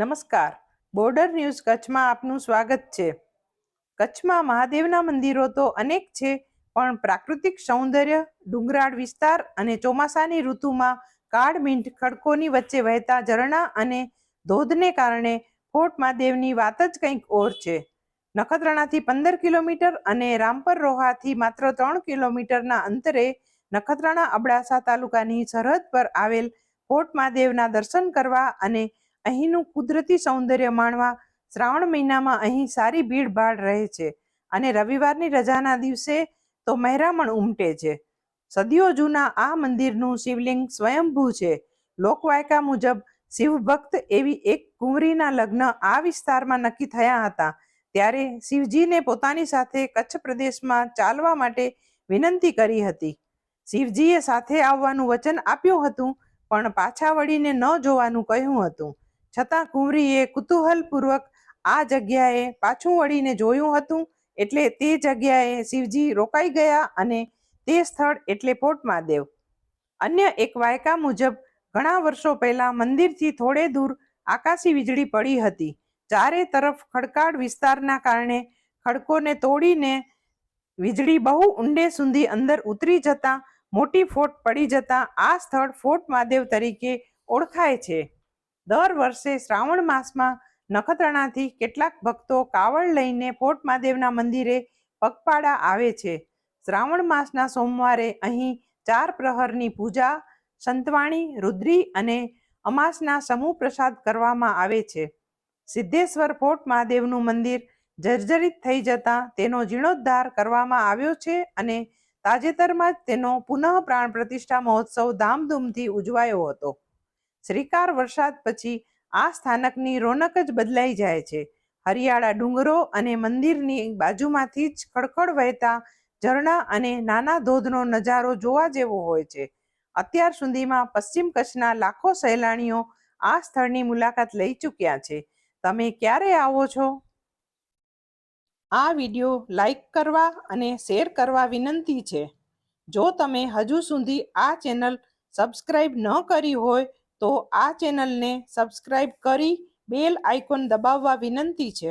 નમસ્કાર, border news કચ્છમાં આપનું સ્વાગત છે. કચ્છમાં મહાદેવના મંદિરો તો અનેક છે, પણ પ્રાકૃતિક સૌંદર્ય, ડુંગરાળ વિસ્તાર અને ચોમાસાની ઋતુમાં કાળમીંઢ ખડકોની વચ્ચે વહેતા ઝરણા અને ધોધને કારણે ફોર્ટ મહાદેવની વાત જ કંઈક ઓર છે. નખત્રાણાથી 15 કિલોમીટર અને રામપર રોહાથી માત્ર 3 કિલોમીટરના અંતરે નખત્રાણા અબડાસા તાલુકાની સરહદ પર આવેલ ફોર્ટ મહાદેવના દર્શન કરવા અને અહીંનું કુદરતી સૌંદર્ય માણવા શ્રાવણ મહિનામાં અહીં સારી ભીડભાડ રહે છે અને રવિવારની રજાના દિવસે તો મહેરામણ ઉમટે છે. સદીઓ જૂના આ મંદિરનું શિવલિંગ સ્વયંભૂ છે. લોકવાયકા મુજબ શિવભક્ત એવી એક કુંવરીના લગ્ન આ વિસ્તારમાં નક્કી થયા હતા, ત્યારે શિવજીને પોતાની સાથે કચ્છ પ્રદેશમાં ચાલવા માટે વિનંતી કરી હતી. શિવજીએ સાથે આવવાનું વચન આપ્યું હતું, પણ પાછા વળીને ન જોવાનું કહ્યું હતું. છતાં કુંવરીએ કુતૂહલપૂર્વક આ જગ્યાએ પાછું વળીને જોયું હતું, એટલે તે જગ્યાએ શિવજી રોકાઈ ગયા અને તે સ્થળ એટલે ફોર્ટ મહાદેવ. અન્ય એક વાયકા મુજબ ઘણા વર્ષો પહેલા મંદિરથી થોડે દૂર આકાશી વીજળી પડી હતી. ચારે તરફ ખડકાળ વિસ્તારના કારણે ખડકોને તોડીને વીજળી બહુ ઊંડે સુધી અંદર ઉતરી જતા મોટી ફોટ પડી જતા આ સ્થળ ફોર્ટ મહાદેવ તરીકે ઓળખાય છે. દર વર્ષે શ્રાવણ માસમાં નખત્રાણાથી કેટલાક ભક્તો કાવડ લઈને ફોર્ટ મહાદેવના મંદિરે પગપાળા આવે છે. શ્રાવણ માસના સોમવારે અહીં 4 પ્રહરની પૂજા, સંતવાણી, રુદ્રી અને અમાસના સમૂહ પ્રસાદ કરવામાં આવે છે. સિદ્ધેશ્વર ફોર્ટ મહાદેવનું મંદિર જર્જરિત થઈ જતા તેનો જીર્ણોદ્ધાર કરવામાં આવ્યો છે અને તાજેતરમાં જ તેનો પુનઃ પ્રાણ પ્રતિષ્ઠા મહોત્સવ ધામધૂમથી ઉજવાયો હતો. શ્રીકાર વરસાદ પછી આ સ્થાનકની રોનક જ બદલાઈ જાય છે. હરિયાળા ડુંગરો અને મંદિરની બાજુમાંથી જ ખડખડ વહેતા ઝરણા અને નાના ધોધનો નજારો જોવા જેવો હોય છે. અત્યાર સુધીમાં પશ્ચિમ કચ્છના લાખો સહેલાણીઓ આ સ્થળની મુલાકાત લઈ ચૂક્યા છે. તમે ક્યારે આવો છો? આ વિડીયો લાઈક કરવા અને શેર કરવા વિનંતી છે. જો તમે હજુ સુધી આ ચેનલ સબસ્ક્રાઈબ ન કરી હોય તો આ ચેનલને સબસ્ક્રાઈબ કરી બેલ આઇકોન દબાવવા વિનંતી છે.